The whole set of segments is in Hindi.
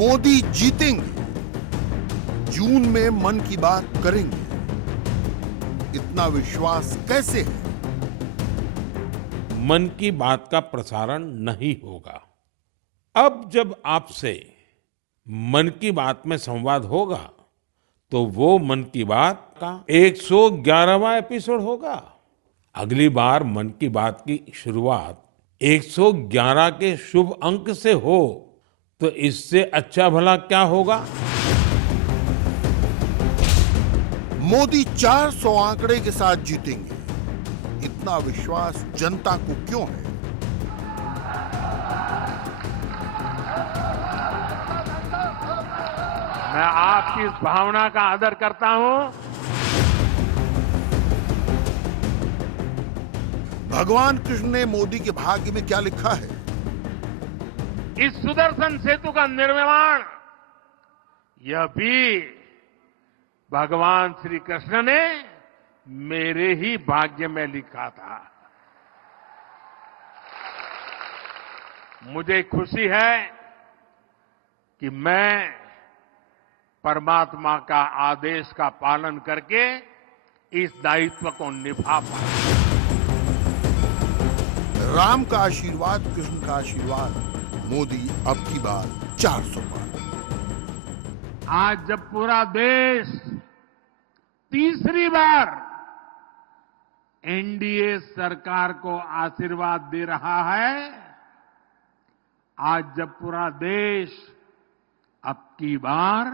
मोदी जीतेंगे, जून में मन की बात करेंगे, इतना विश्वास कैसे है? मन की बात का प्रसारण नहीं होगा। अब जब आपसे मन की बात में संवाद होगा, तो वो मन की बात का 111वां एपिसोड होगा। अगली बार मन की बात की शुरुआत 111 के शुभ अंक से हो, तो इससे अच्छा भला क्या होगा? मोदी 400 आंकड़े के साथ जीतेंगे, इतना विश्वास जनता को क्यों है? मैं आपकी इस भावना का आदर करता हूं। भगवान कृष्ण ने मोदी के भाग्य में क्या लिखा है? इस सुदर्शन सेतु का निर्माण यह भी भगवान श्री कृष्ण ने मेरे ही भाग्य में लिखा था। मुझे खुशी है कि मैं परमात्मा का आदेश का पालन करके इस दायित्व को निभा पाया। राम का आशीर्वाद, कृष्ण का आशीर्वाद, मोदी अब की बार 400 पार। आज जब पूरा देश तीसरी बार एनडीए सरकार को आशीर्वाद दे रहा है, आज जब पूरा देश अब की बार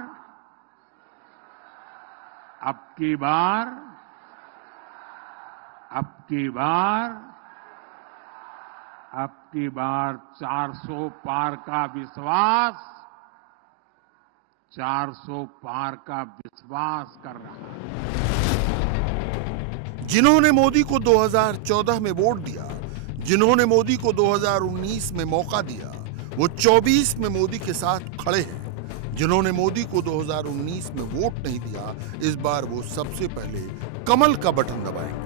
400 पार का विश्वास 400 पार का विश्वास कर रहा है। जिन्होंने मोदी को 2014 में वोट दिया, जिन्होंने मोदी को 2019 में मौका दिया, वो 24 में मोदी के साथ खड़े हैं। जिन्होंने मोदी को 2019 में वोट नहीं दिया, इस बार वो सबसे पहले कमल का बटन दबाएंगे।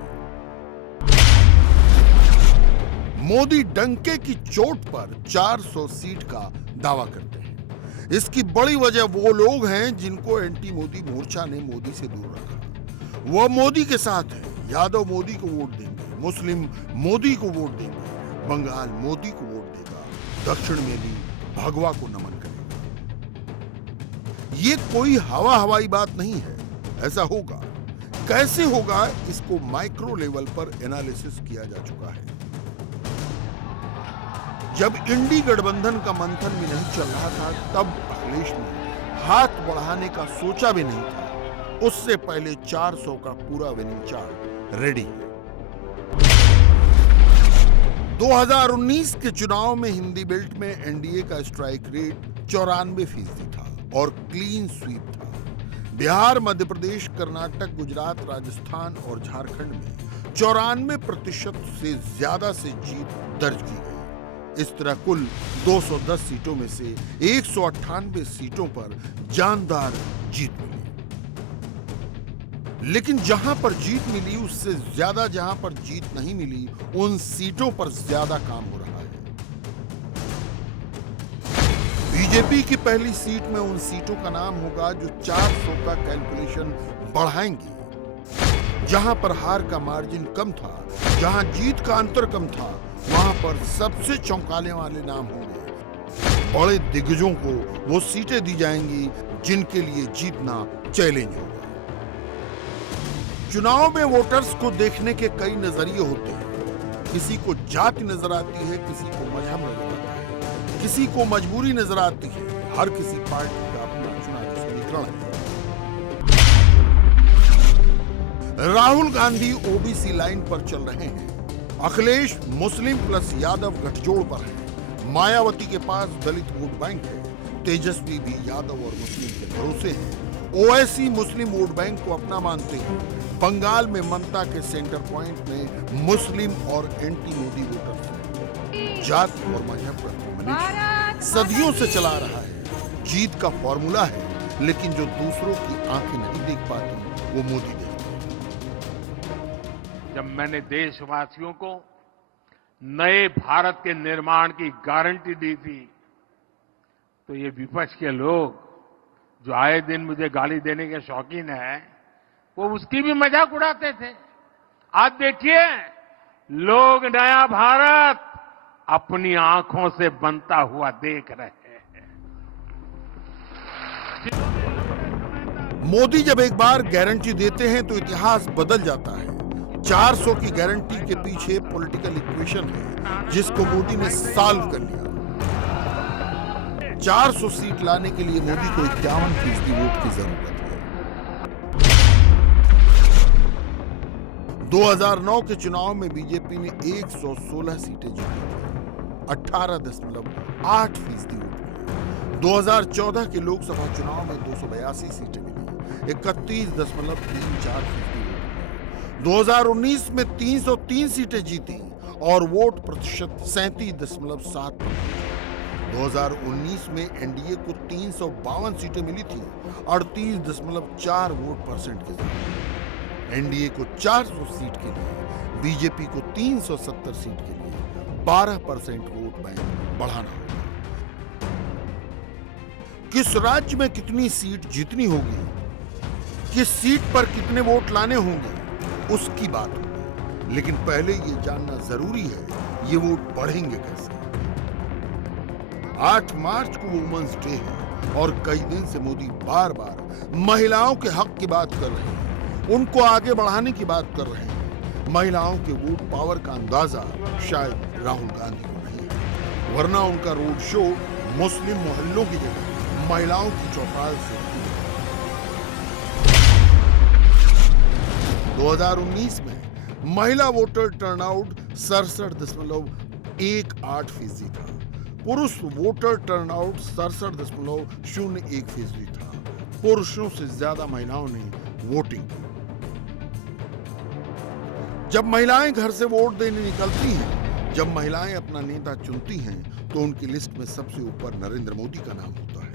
मोदी डंके की चोट पर 400 सीट का दावा करते हैं। इसकी बड़ी वजह वो लोग हैं जिनको एंटी मोदी मोर्चा ने मोदी से दूर रखा। वो मोदी के साथ है। यादव मोदी को वोट देंगे, मुस्लिम मोदी को वोट देंगे, बंगाल मोदी को वोट देगा, दक्षिण में भी भगवा को नमन करेगा। ये कोई हवाई बात नहीं है, ऐसा होगा। कैसे होगा, इसको माइक्रो लेवल पर एनालिसिस किया जा चुका है। जब इंडी गठबंधन का मंथन भी नहीं चल रहा था, तब अखिलेश ने हाथ बढ़ाने का सोचा भी नहीं था। उससे पहले 400 का पूरा विनिंग चार्ट रेडी है। 2019 के चुनाव में हिंदी बेल्ट में एनडीए का स्ट्राइक रेट 94% था और क्लीन स्वीप था। बिहार, मध्य प्रदेश, कर्नाटक, गुजरात, राजस्थान और झारखंड में 94% से ज्यादा से जीत दर्ज की गई। इस तरह कुल 210 सीटों में से 198 सीटों पर जानदार जीत मिली। लेकिन जहां पर जीत मिली, उससे ज्यादा जहां पर जीत नहीं मिली, उन सीटों पर ज्यादा काम हो रहा है। बीजेपी की पहली सीट में उन सीटों का नाम होगा जो 400 का कैलकुलेशन बढ़ाएंगी। जहां पर हार का मार्जिन कम था, जहां जीत का अंतर कम था, वहां पर सबसे चौंकाने वाले नाम होंगे। बड़े दिग्गजों को वो सीटें दी जाएंगी जिनके लिए जीतना चैलेंज होगा। चुनाव में वोटर्स को देखने के कई नजरिए होते हैं। किसी को जाति नजर आती है, किसी को मजहब नजर आता है, किसी को मजबूरी नजर आती है। हर किसी पार्टी का अपना चुनावी समीकरण है। राहुल गांधी ओबीसी लाइन पर चल रहे हैं। अखिलेश मुस्लिम प्लस यादव गठजोड़ पर है। मायावती के पास दलित वोट बैंक है। तेजस्वी भी यादव और मुस्लिम के भरोसे हैं। ओवैसी मुस्लिम वोट बैंक को अपना मानते हैं। बंगाल में ममता के सेंटर पॉइंट में मुस्लिम और एंटी मोदी वोटर्स हैं। जात और मजहब का कॉम्बिनेशन सदियों से चला रहा है। जीत का फॉर्मूला है, लेकिन जो दूसरों की आंखें नहीं देख पाती, वो मोदी देखते। जब मैंने देशवासियों को नए भारत के निर्माण की गारंटी दी थी, तो ये विपक्ष के लोग जो आए दिन मुझे गाली देने के शौकीन हैं, वो उसकी भी मजाक उड़ाते थे। आज देखिए, लोग नया भारत अपनी आंखों से बनता हुआ देख रहे हैं। मोदी जब एक बार गारंटी देते हैं तो इतिहास बदल जाता है। 400 की गारंटी के पीछे पॉलिटिकल इक्वेशन है जिसको मोदी ने सॉल्व कर लिया। 400 सीट लाने के लिए मोदी को 51% वोट की जरूरत है। 2009 के चुनाव में बीजेपी ने 116 सीटें जीती, 18.8% वोट मिले। 2014 के लोकसभा चुनाव में 282 सीटें मिली, 31.34% वोट मिले। 2019 में 303 सीटें जीती और वोट प्रतिशत 37.7%। 2019 में एनडीए को 352 सीटें मिली थी, 38.4 वोट परसेंट के साथ। एनडीए को 400 सीट के लिए, बीजेपी को 370 सीट के लिए 12% वोट बैंक बढ़ाना होगा। किस राज्य में कितनी सीट जीतनी होगी, किस सीट पर कितने वोट लाने होंगे, उसकी बात होगी। लेकिन पहले ये जानना जरूरी है, ये वोट बढ़ेंगे कैसे। 8 मार्च को वुमेन्स डे है और कई दिन से मोदी बार बार महिलाओं के हक की बात कर रहे हैं, उनको आगे बढ़ाने की बात कर रहे हैं। महिलाओं के वोट पावर का अंदाजा शायद राहुल गांधी को नहीं है, वरना उनका रोड शो मुस्लिम मोहल्लों की जगह महिलाओं की चौपाल से 2019 में महिला वोटर टर्नआउट 67.18% था। पुरुष वोटर टर्नआउट 67.01% था। पुरुषों से ज्यादा महिलाओं ने वोटिंग की। जब महिलाएं घर से वोट देने निकलती हैं, जब महिलाएं अपना नेता चुनती हैं, तो उनकी लिस्ट में सबसे ऊपर नरेंद्र मोदी का नाम होता है।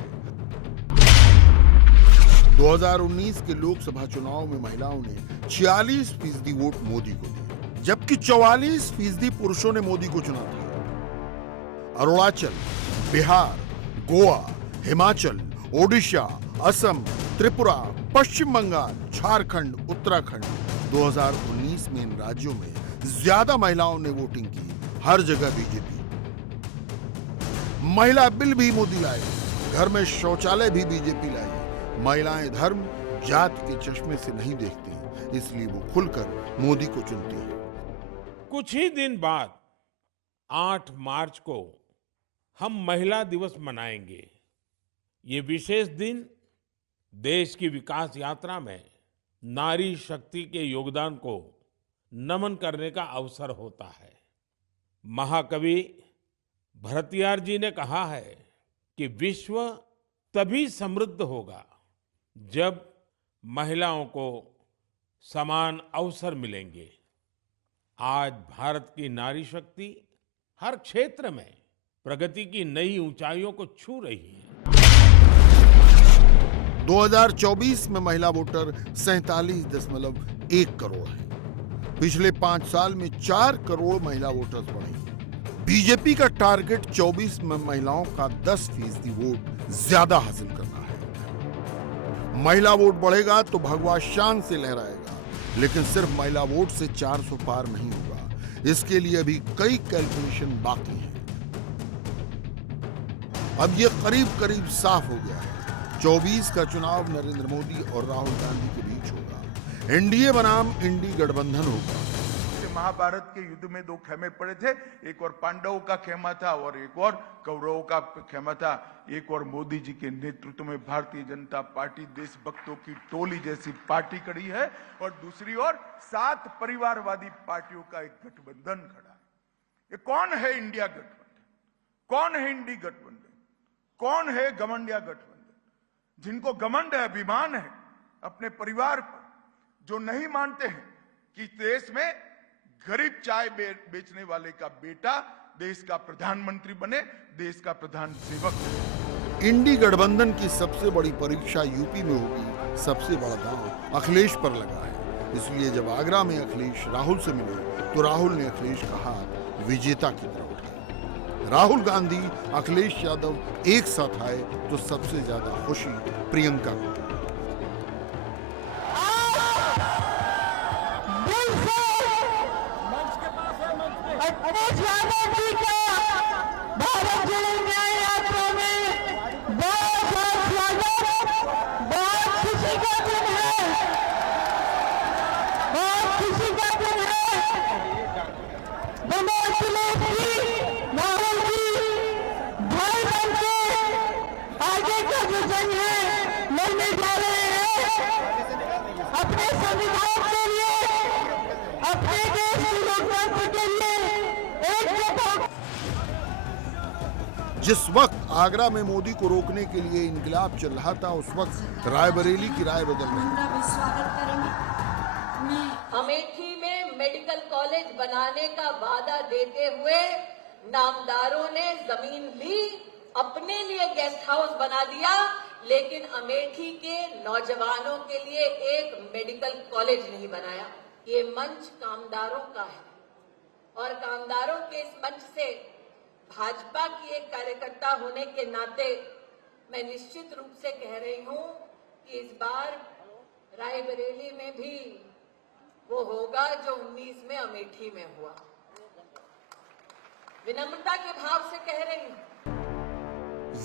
2019 के लोकसभा चुनाव में महिलाओं ने 46% वोट मोदी को दिए, जबकि 44% पुरुषों ने मोदी को चुना था। अरुणाचल, बिहार, गोवा, हिमाचल, ओडिशा, असम, त्रिपुरा, पश्चिम बंगाल, झारखंड, उत्तराखंड, 2019 में इन राज्यों में ज्यादा महिलाओं ने वोटिंग की। हर जगह बीजेपी। महिला बिल भी मोदी लाए, घर में शौचालय भी बीजेपी लाई। महिलाएं धर्म जात के चश्मे से नहीं देखती, इसलिए वो खुलकर मोदी को चुनती हैं। कुछ ही दिन बाद 8 मार्च को हम महिला दिवस मनाएंगे। ये विशेष दिन देश की विकास यात्रा में नारी शक्ति के योगदान को नमन करने का अवसर होता है। महाकवि भरतियार जी ने कहा है कि विश्व तभी समृद्ध होगा जब महिलाओं को समान अवसर मिलेंगे। आज भारत की नारी शक्ति हर क्षेत्र में प्रगति की नई ऊंचाइयों को छू रही है। 2024 में महिला वोटर 47.1 करोड़ है। पिछले 5 साल में 4 करोड़ महिला वोटर्स बढ़े। बीजेपी का टारगेट 24 में महिलाओं का 10% वोट ज्यादा हासिल करना है। महिला वोट बढ़ेगा तो भगवा शान से लहराएगा, लेकिन सिर्फ महिला वोट से 400 पार नहीं होगा। इसके लिए अभी कई कैलकुलेशन बाकी हैं। अब ये करीब साफ हो गया है। 24 का चुनाव नरेंद्र मोदी और राहुल गांधी के बीच होगा। एनडीए बनाम इंडी गठबंधन होगा। महाभारत के युद्ध में 2 खेमे पड़े थे, एक और पांडवों का खेमा था और एक और कौरवों का खेमा था। एक और मोदी जी के नेतृत्व में भारतीय जनता पार्टी देशभक्तों की टोली जैसी पार्टी खड़ी है और दूसरी ओर 7 परिवारवादी पार्टियों का एक गठबंधन खड़ा है। ये कौन है इंडिया गठबंधन? कौन है इंडी गठबंधन? कौन है घमंडिया गठबंधन? जिनको घमंड है, अभिमान है अपने परिवार पर, जो नहीं मानते हैं कि देश में गरीब चाय बेचने वाले का बेटा देश का प्रधानमंत्री बने, देश का प्रधान सेवक। इंडी गठबंधन की सबसे बड़ी परीक्षा यूपी में होगी। सबसे बड़ा दांव अखिलेश पर लगा है। इसलिए जब आगरा में अखिलेश राहुल से मिले तो राहुल ने अखिलेश का हाथ विजेता की तरफ उठाया। राहुल गांधी, अखिलेश यादव एक साथ आए तो सबसे ज्यादा खुशी प्रियंका को। अखिलेश यादव जी का भारत जोड़ो न्याय यात्रा में बहुत स्वागत, बहुत खुशी का दिन है, बहुत खुशी का दिन है। दोनों अखिलेश जी, राहुल जी भाई बन के आगे का जो जंग है लड़ने जा रहे हैं अपने संविधान के लिए, अपने देश की लोकतंत्र के लिए। जिस वक्त आगरा में मोदी को रोकने के लिए इंकलाब चल रहा था, उस वक्त रायबरेली की राय बदल रही। अमेठी में मेडिकल कॉलेज बनाने का वादा देते हुए नामदारों ने जमीन ली, अपने लिए गेस्ट हाउस बना दिया, लेकिन अमेठी के नौजवानों के लिए एक मेडिकल कॉलेज नहीं बनाया। ये मंच कामदारों का है और कामदारों के इस मंच से भाजपा की एक कार्यकर्ता होने के नाते मैं निश्चित रूप से कह रही हूं कि इस बार रायबरेली में भी वो होगा जो 19 में अमेठी में हुआ। विनम्रता के भाव से कह रही हूं।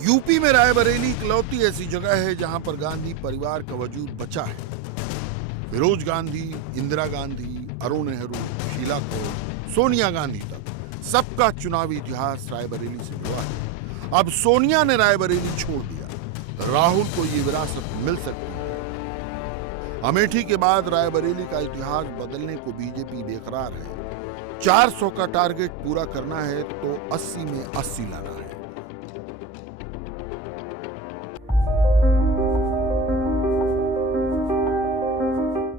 यूपी में रायबरेली इकलौती ऐसी जगह है जहां पर गांधी परिवार का वजूद बचा है। फिरोज गांधी, इंदिरा गांधी, अरुण नेहरू, शीला कौर, सोनिया गांधी तक सबका चुनावी इतिहास रायबरेली से जुड़ा है। अब सोनिया ने रायबरेली छोड़ दिया, राहुल को ये विरासत मिल सकती है। अमेठी के बाद रायबरेली का इतिहास बदलने को बीजेपी बेकरार है। 400 का टारगेट पूरा करना है तो 80 में 80 लाना है।